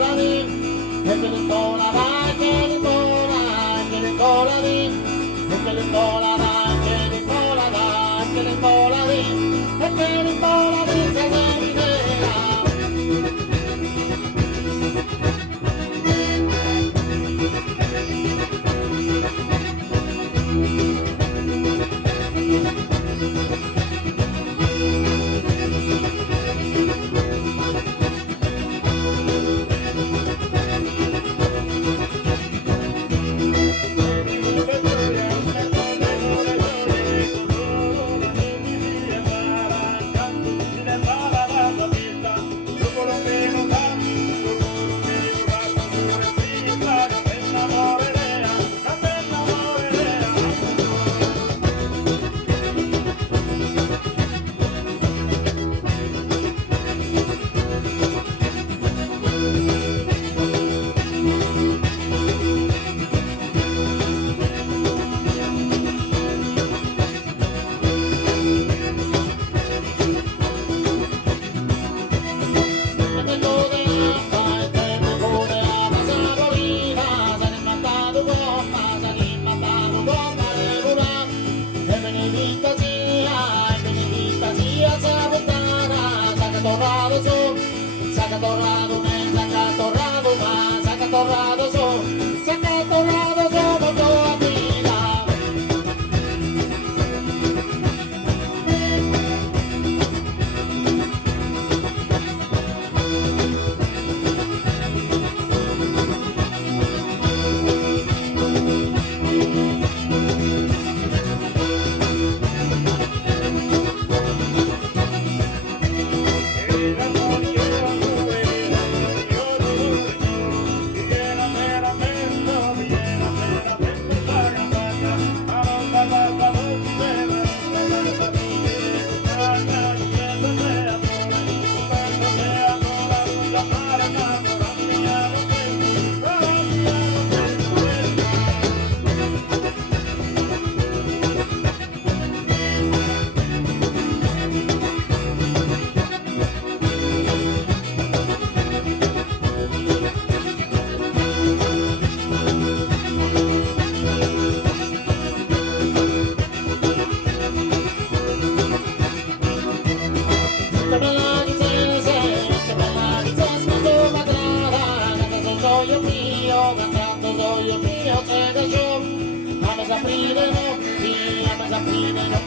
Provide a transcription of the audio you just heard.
cola di, e che le cola va, che le cola, che le cola di, e che le cola va, che le cola va, che le cola di, e che le cola di se ne saca torrado, me saca torrado, más, saca torrado, saca torrado, por toda vida. Cantando soy el mío, te de yo, vamos a aprender, sí, vamos a aprender.